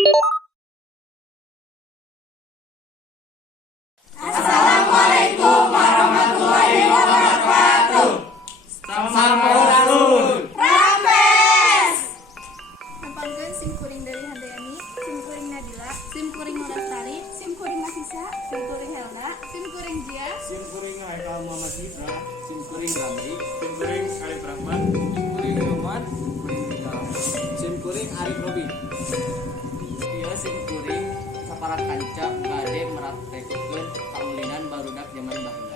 Assalamualaikum warahmatullahi wabarakatuh. Sampurasun. Rampes. Nampangkeun sim kuring dari Handayani, sim kuring Nadila, sim kuring Lestari, sim kuring Masisa, sim kuring Helda, sim kuring Jia, Sim kuring Haikal Muhammad Hidra, Sim kuring Ramli, sim kuring Alif Rahman, sim kuring Muhammad, sim kuring Arif Robi. Ieu sim kuring sapara kanca bade meraktekeun kaulinan barudak zaman baheula.